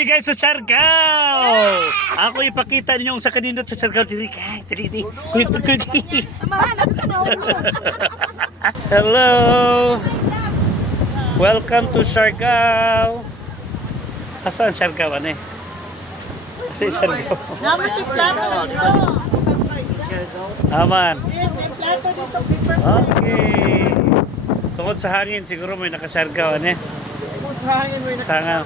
Guys sa Siargao. Ako ipakita ninyo sa kanindot sa Siargao diri kay diri. Hello. Welcome to Siargao. Asan Siargao ane? Asan Siargao? Naman yung plato dito. Aman. Yes, may plato dito. Okay. Tungod sa hangin siguro may naka-Siargao ane. Sanga.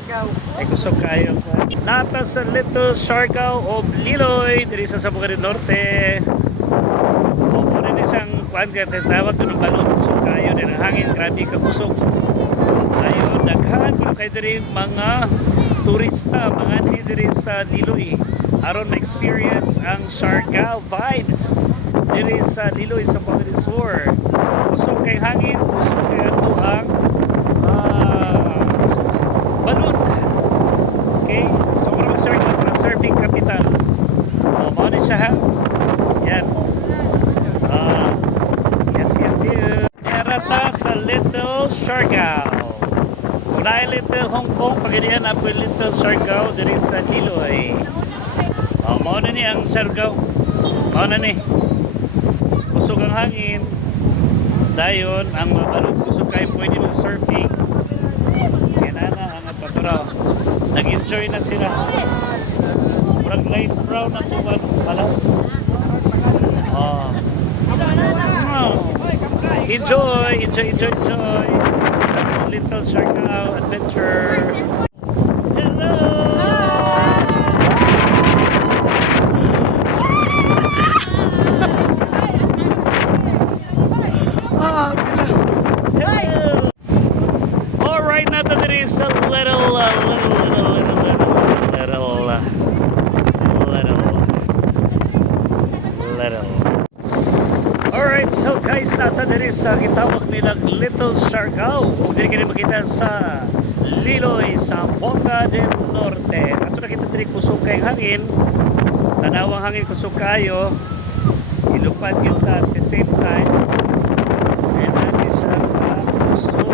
Ay kusog kayo. Nata sa Little Siargao of Liloy diri sa Sambuca del Norte. O rin isang kuan ka tawag ng balon kusog kayo din ang hangin grabe ka kusog. Ayun daghan pa kay diri mga turista mga diri sa Liloy aron ma-experience ang Siargao vibes diri sa Liloy sa Pangasinan. Kusog kay hangin, kusog kay ato ang balon. Okay? So, marami Siargao sa surfing capital. Mao ni siya ha. Yan. Yes. Erata sa Little Siargao. Kung na Little Hong Kong, pagkadiyan na po Little Siargao diri sa Liloy. Mao na ni ang Siargao. Mao na ni. Kusog ang hangin. Dayon, ang balon kusog kayo pwede ng surfing. Nag-enjoy na sila. Murag light brown na tuwan palas. Enjoy. Little Siargao adventure. Hello. All right, now that it is a little. Alright, so guys, nata diri sa gitawag nilang Little Siargao. Kung diri kayo makita sa Liloy, Sambuca del Norte. Ato na kita diri kusog kay hangin. Tanawang hangin kusog kayo. Ilupad kita at the same time. And natin siya kusog.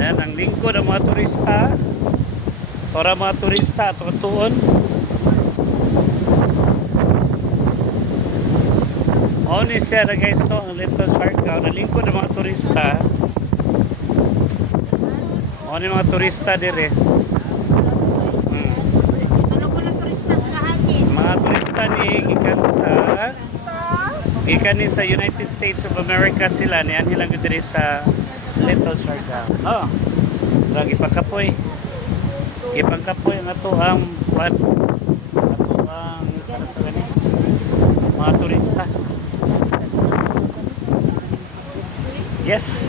Yan ang lingkod ng mga turista. Para mga turista at tuon. Oni siya na guys to ang Little Siargao na lingkod ng mga turista. Oni mga turista dire. Ano ko ng turista sa kahangin? Mga turista ni gikan ni sa United States of America sila ni anhilang dire sa Little Siargao. Lagi pagkapoy. Ipangkapoy ang ato ang mga turista. Yes.